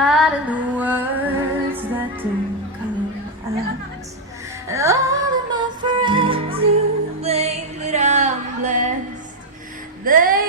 hiding the words that don't come out. And all of my friends who think that I'm blessed, they